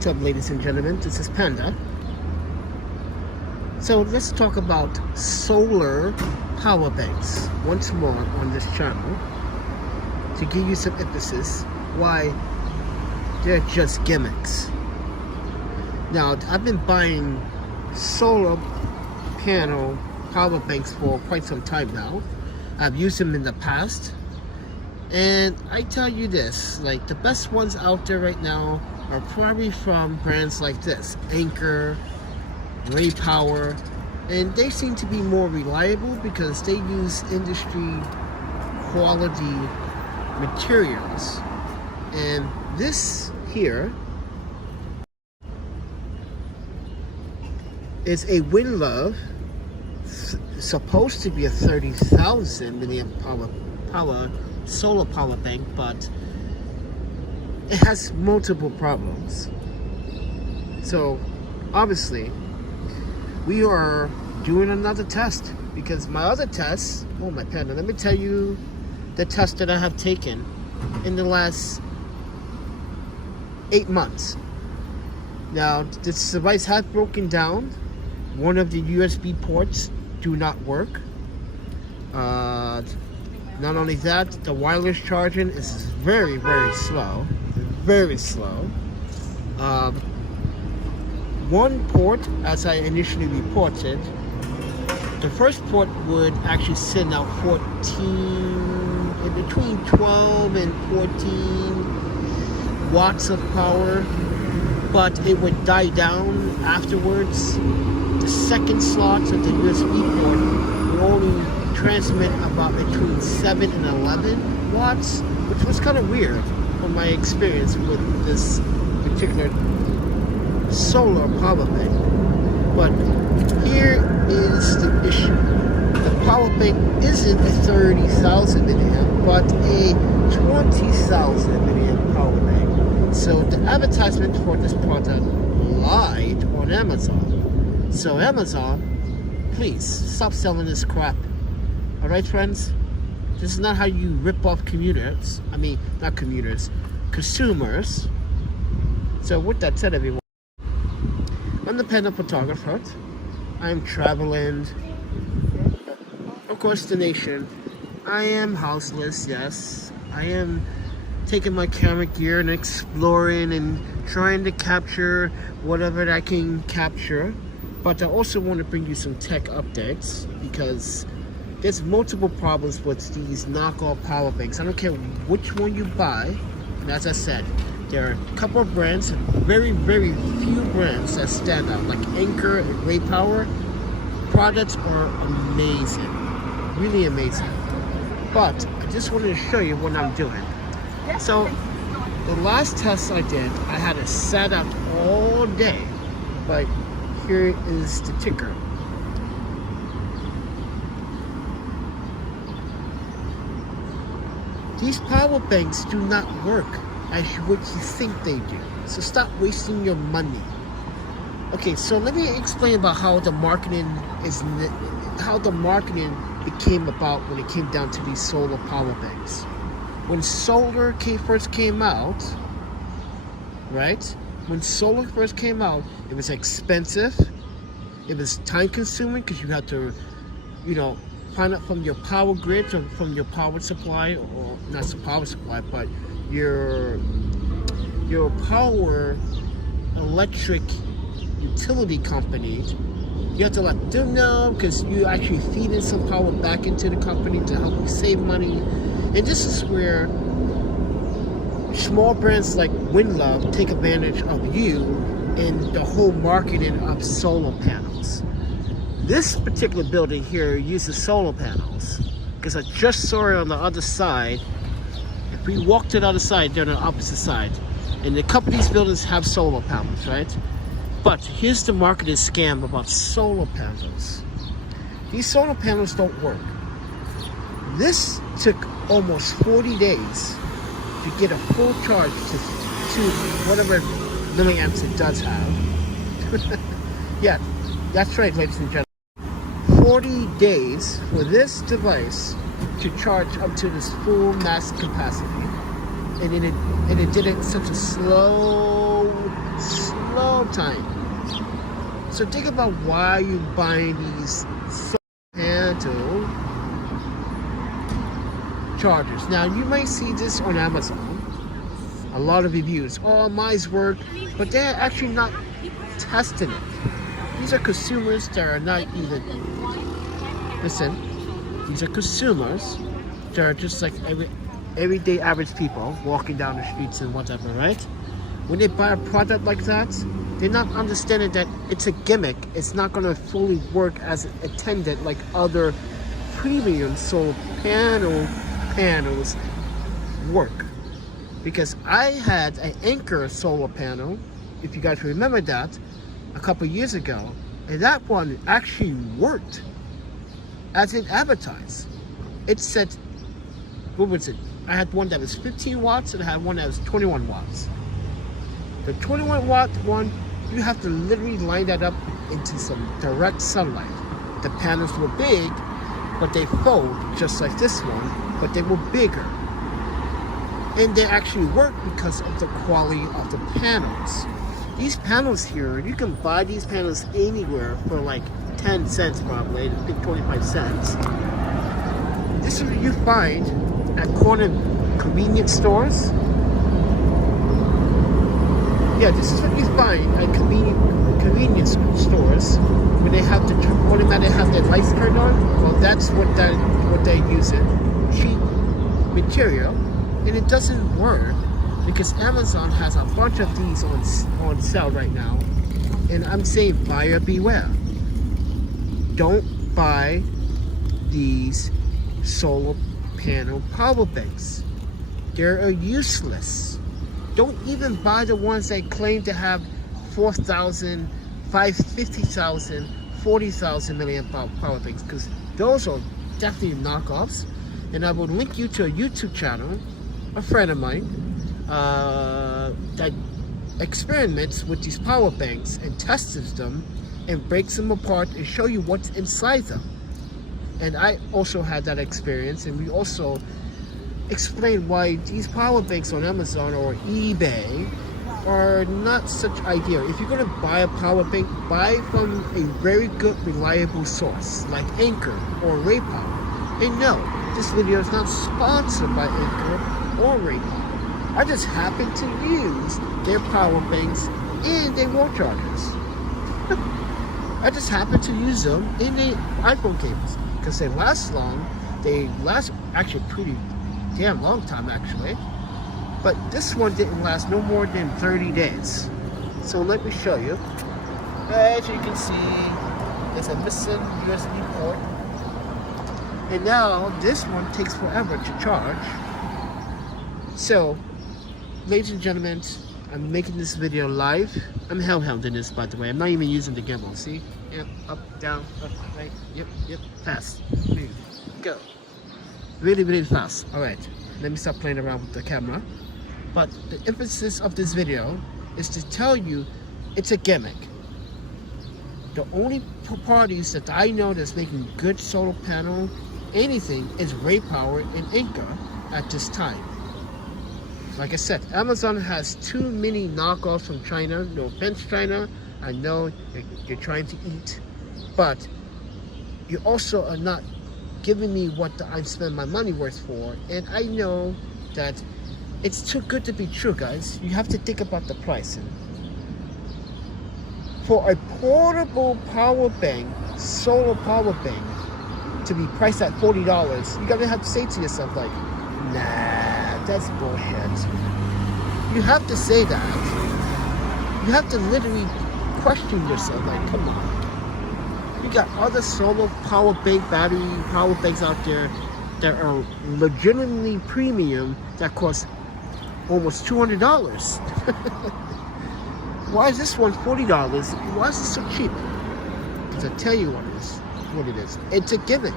What's up, ladies and gentlemen? This is Panda. So let's talk about solar power banks once more on this channel to give you some emphasis why they're just gimmicks. Now, I've been buying solar panel power banks for quite some time now. I've used them in the past, and I tell you this, like, the best ones out there right now are probably from brands like this, Anchor, Power, and they seem to be more reliable because they use industry quality materials. And this here is a Winlove, supposed to be a 30,000 milliamp power solar power bank, but it has multiple problems. So obviously we are doing another test, because my other tests, oh my Panda, let me tell you the test that I have taken in the last 8 months. Now, this device has broken down. One of the USB ports do not work. Not only that, the wireless charging is very, very slow. Very slow. One port, as I initially reported, the first port would actually send out 14, in between 12 and 14 watts of power, but it would die down afterwards. The second slot of the USB port would only transmit about between 7 and 11 watts, which was kind of weird from my experience with this particular solar power bank. But here is the issue. The power bank isn't a 30,000 milliamp, but a 20,000 milliamp power bank. So the advertisement for this product lied on Amazon. So Amazon, please stop selling this crap. Alright, friends? This is not how you rip off commuters. I mean, not commuters, consumers. So with that said, everyone, I'm the Panda photographer. I'm traveling across the nation. I am houseless, yes. I am taking my camera gear and exploring and trying to capture whatever I can capture. But I also want to bring you some tech updates, because there's multiple problems with these knockoff power banks. I don't care which one you buy. And as I said, there are a couple of brands, very, very few brands that stand out, like Anchor and Power. Products are amazing, really amazing. But I just wanted to show you what I'm doing. So the last test I did, I had it sat out all day, but here is the ticker. These power banks do not work as what you think they do. So stop wasting your money. Okay, so let me explain about how the marketing became about when it came down to these solar power banks. When solar first came out, right? When solar first came out, it was expensive. It was time consuming because you had to, find out from your power grid, or from your power supply, or not the power supply, but your power electric utility company. You have to let them know, because you actually feed in some power back into the company to help you save money. And this is where small brands like Winlove take advantage of you in the whole marketing of solar panels. This particular building here uses solar panels, because I just saw it on the other side. If we walk to the other side, they're on the opposite side. And a couple of these buildings have solar panels, right? But here's the marketing scam about solar panels. These solar panels don't work. This took almost 40 days to get a full charge to whatever milliamps it does have. Yeah, that's right, ladies and gentlemen. 40 days for this device to charge up to this full max capacity. And it did it in such a slow long time. So think about why you're buying these solar panel chargers. Now you might see this on Amazon. A lot of reviews. Oh, mine's work, but they're actually not testing it. These are consumers that are not even. Listen, these are consumers that are just like everyday average people walking down the streets and whatever, right? When they buy a product like that, they're not understanding that it's a gimmick. It's not going to fully work as intended like other premium solar panels work. Because I had an Anchor solar panel, if you guys remember that, a couple years ago, and that one actually worked as it advertised. It said, what was it? I had one that was 15 watts and I had one that was 21 watts. The 21 watt one, you have to literally line that up into some direct sunlight. The panels were big, but they fold just like this one, but they were bigger. And they actually work because of the quality of the panels. These panels here, you can buy these panels anywhere for like 10 cents probably, I think 25 cents. This is what you find at corner convenience stores. Yeah, this is what you find at convenience stores when they have automatically have their lights turned on. Well, that's what they use it. Cheap material. And it doesn't work because Amazon has a bunch of these on sale right now. And I'm saying buyer beware. Don't buy these solar panel power banks. They're useless. Don't even buy the ones that claim to have 4,000, 50,000, 40,000 milliamp power banks, because those are definitely knockoffs. And I will link you to a YouTube channel, a friend of mine, that experiments with these power banks and tests them and breaks them apart and show you what's inside them. And I also had that experience, and we also explain why these power banks on Amazon or eBay are not such ideal. If you're going to buy a power bank, buy from a very good reliable source like Anchor or RayPower. And no, this video is not sponsored by Anchor or RayPower. I just happen to use their power banks and their wall chargers. I just happen to use them in the iPhone cables because they last long. They last actually pretty damn long time actually. But this one didn't last no more than 30 days. So let me show you. As you can see, there's a missing USB port. And now this one takes forever to charge. So, ladies and gentlemen, I'm making this video live. I'm handholding this, by the way. I'm not even using the gimbal. See? Yep, up, down, up, right. Yep, fast. Move. Go. Really, really fast. Alright, let me stop playing around with the camera. But the emphasis of this video is to tell you it's a gimmick. The only parties that I know that's making good solar panel anything is RayPower and Anchor at this time. Like I said, Amazon has too many knockoffs from China. No offense, China. I know you're trying to eat, but you also are not giving me what I'm spending my money worth for. And I know that it's too good to be true, guys. You have to think about the pricing. For a portable power bank, solar power bank, to be priced at $40, you're gonna have to say to yourself like, nah, that's bullshit. You have to say that. You have to literally question yourself like, come on. You got other solar power bank, battery power banks out there that are legitimately premium that cost almost $200. Why is this one $40? Why is it so cheap? Because I tell you what it is. It's a gimmick.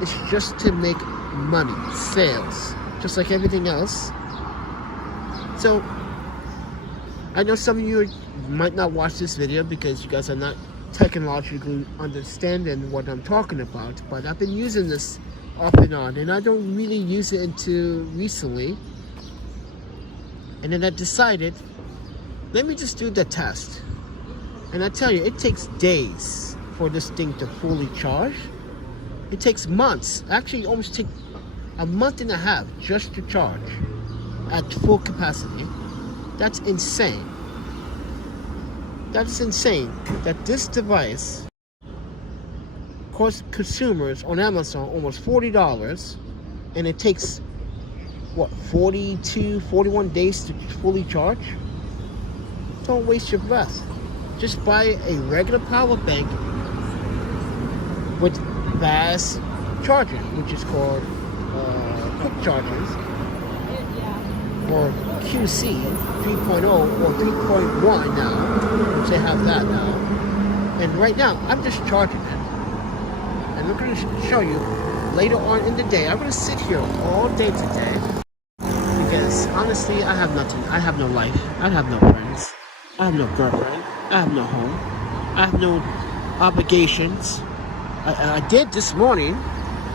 It's just to make money, sales, just like everything else. So, I know some of you might not watch this video because you guys are not technologically understanding what I'm talking about, but I've been using this off and on, and I don't really use it until recently. And then I decided, let me just do the test. And I tell you, it takes days for this thing to fully charge. It takes months. Actually, it almost takes a month and a half just to charge at full capacity. That's insane. That is insane that this device costs consumers on Amazon almost $40, and it takes, what, 41 days to fully charge? Don't waste your breath. Just buy a regular power bank with fast charging, which is called quick chargers, or QC 3.0 or 3.1 now, which they have that now. And right now, I'm just charging it. And I'm going to show you later on in the day. I'm going to sit here all day today because honestly, I have nothing. I have no life. I have no friends. I have no girlfriend. I have no home. I have no obligations. I did this morning.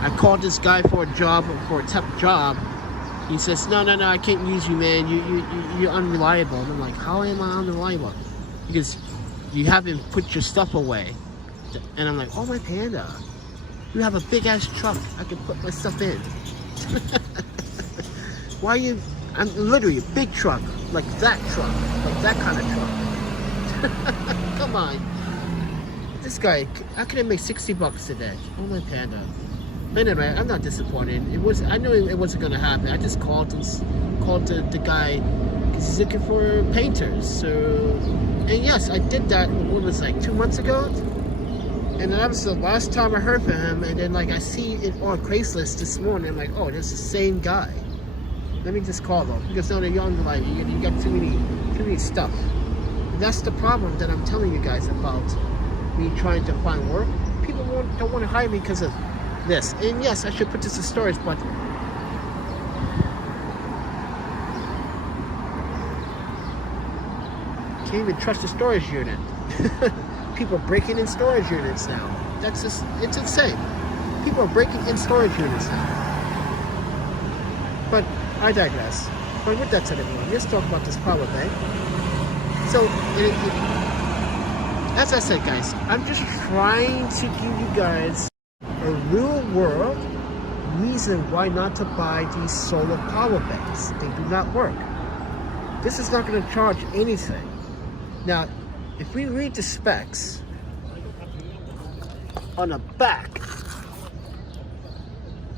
I called this guy for a job, for a temp job. He says, no, I can't use you, man. You're unreliable. And I'm like, how am I unreliable? Because you haven't put your stuff away. And I'm like, oh, my Panda, you have a big ass truck. I can put my stuff in. Why are you? I'm literally a big truck, like that kind of truck. Come on. This guy, I could make $60 today. Oh, my Panda. Anyway, I'm not disappointed. I knew it wasn't gonna happen. I just called the guy because he's looking for painters. So, and yes, I did that. What was it, like 2 months ago? And that was the last time I heard from him. And then like I see it on Craigslist this morning. I'm like, oh, that's the same guy. Let me just call them because no, they're young, like you got too many stuff. And that's the problem that I'm telling you guys about me trying to find work. People don't want to hire me because of this. And yes, I should put this in storage, but can't even trust the storage unit. People are breaking in storage units now. That's just, it's insane. People are breaking in storage units now. But I digress. But with that said, everyone, let's talk about this power bank. So, as I said, guys, I'm just trying to give you guys a real world reason why not to buy these solar power banks. They do not work. This is not going to charge anything. Now, if we read the specs on the back,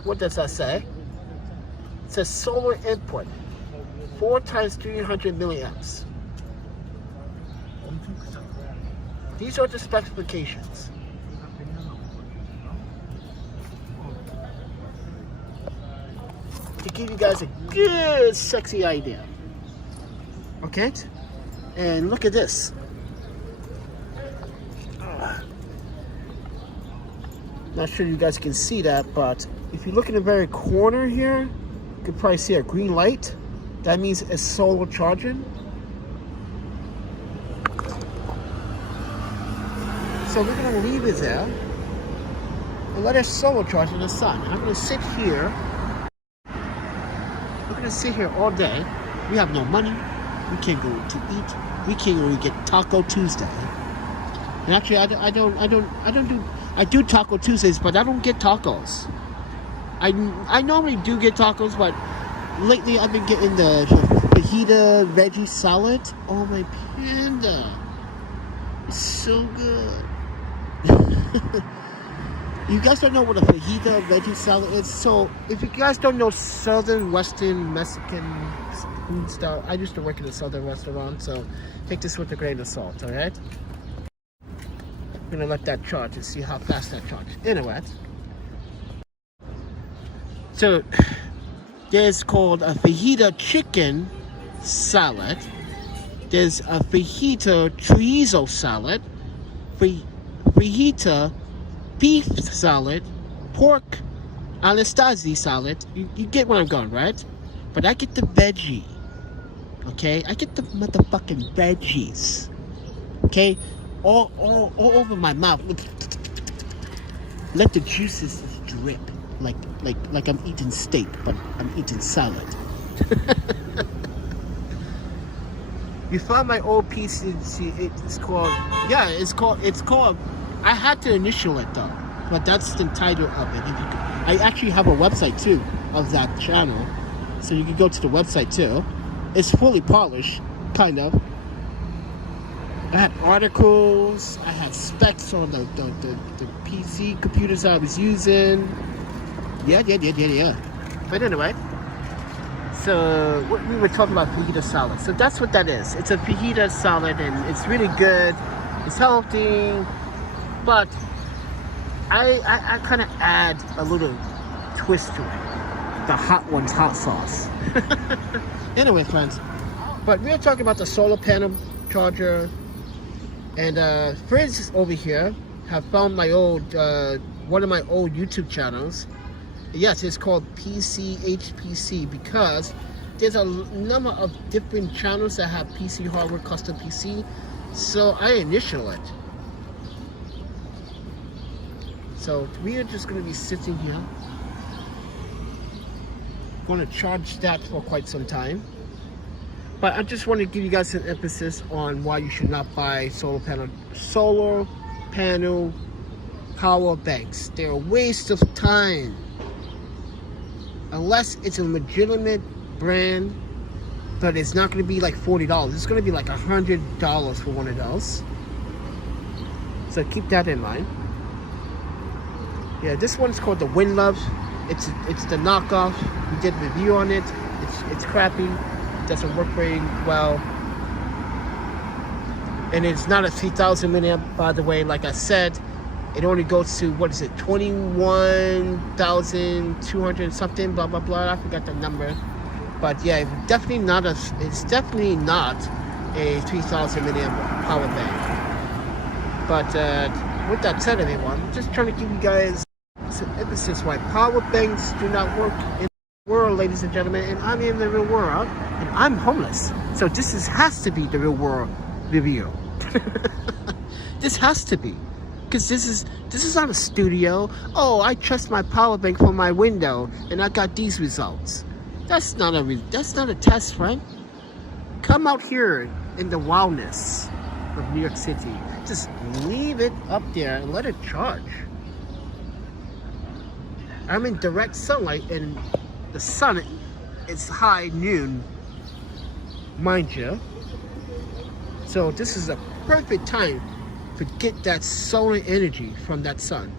what does that say? It says solar input, 4 times 300 milliamps. These are the specifications. To give you guys a good, sexy idea. Okay? And look at this. Not sure you guys can see that, but if you look in the very corner here, you can probably see a green light. That means it's solar charging. So we're going to leave it there and let us solar charge in the sun. I'm going to sit here. We're going to sit here all day. We have no money. We can't go to eat. We can't really get Taco Tuesday. And actually, I do Taco Tuesdays, but I don't get tacos. I normally do get tacos, but lately I've been getting the fajita veggie salad. Oh my Panda, it's so good. You guys don't know what a fajita veggie salad is. So if you guys don't know Southern Western Mexican food style, I used to work in a Southern restaurant, so take this with a grain of salt. All right. I'm gonna let that charge and see how fast that charges. Anyway, so there's called a fajita chicken salad. There's a fajita chorizo salad, fajita beef salad, pork alastazzi salad. You get where I'm going, right? But I get the veggie. Okay, I get the motherfucking veggies. Okay. All over my mouth. Let the juices drip like I'm eating steak, but I'm eating salad. You found my old PC. It's called, yeah, it's called, I had to initial it though, but that's the title of it. If you could, I actually have a website too of that channel, so you can go to the website too. It's fully polished, kind of. I had articles, I had specs on the PC computers I was using. Yeah. But anyway, so we were talking about fajita salad. So that's what that is. It's a fajita salad, and it's really good. It's healthy, but I kind of add a little twist to it. The hot one's hot sauce. Anyway, friends, but we're talking about the solar panel charger, and friends over here have found my old one of my old YouTube channels. Yes, it's called PCHPC because there's a number of different channels that have PC hardware, custom PC. So I initial it. So we are just going to be sitting here. Going to charge that for quite some time. But I just want to give you guys an emphasis on why you should not buy solar panel power banks. They're a waste of time. Unless it's a legitimate brand, but it's not going to be like $40. It's going to be like $100 for one of those. So keep that in mind. Yeah, this one's called the Winlove. It's the knockoff. We did a review on it. It's crappy. It doesn't work very well. And it's not a 3000 milliamp, by the way. Like I said, it only goes to, what is it, 21,200 something, blah blah blah. I forgot the number, but yeah, it's definitely not a 3000 milliamp power bank. But with that said, everyone, I'm just trying to give you guys some emphasis why power banks do not work in the world, ladies and gentlemen. And I'm in the real world, and I'm homeless, so has to be the real world review. This has to be. Because this is not a studio. Oh, I trust my power bank for my window, and I got these results. That's not a test, right? Come out here in the wildness of New York City. Just leave it up there and let it charge. I'm in direct sunlight, and the sun is high noon, mind you. So this is a perfect time to get that solar energy from that sun.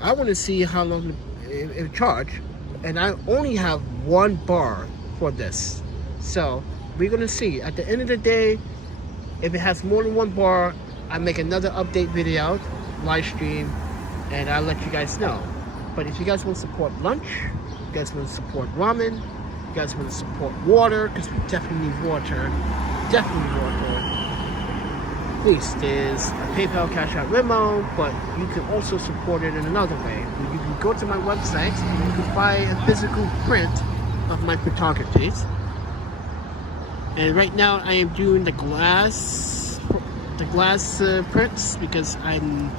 I want to see how long it charge, and I only have one bar for this. So we're gonna see at the end of the day. If it has more than one bar, I make another update video, live stream, and I'll let you guys know. But if you guys want to support lunch, you guys want to support ramen, you guys want to support water, because we definitely need water. Please, there's a PayPal, Cash App, Venmo, but you can also support it in another way. You can go to my website and you can buy a physical print of my photographies. And right now I am doing the glass prints because I'm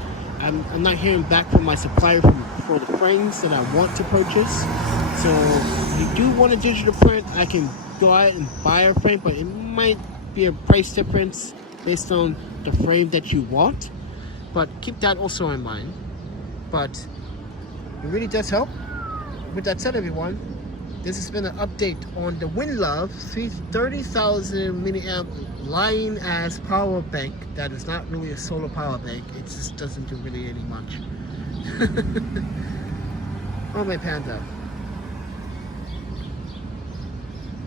not hearing back from my supplier for the frames that I want to purchase. So if you do want a digital print, I can go out and buy a frame, but it might be a price difference based on the frame that you want. But keep that also in mind. But it really does help. With that said, everyone, this has been an update on the Winlove 30,000 milliamp lying as power bank that is not really a solar power bank. It just doesn't do really any much. Oh, my panda.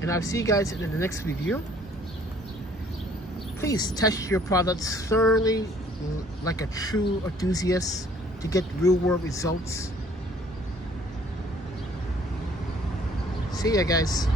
And I'll see you guys in the next review. Please test your products thoroughly like a true enthusiast to get real world results. See ya, guys.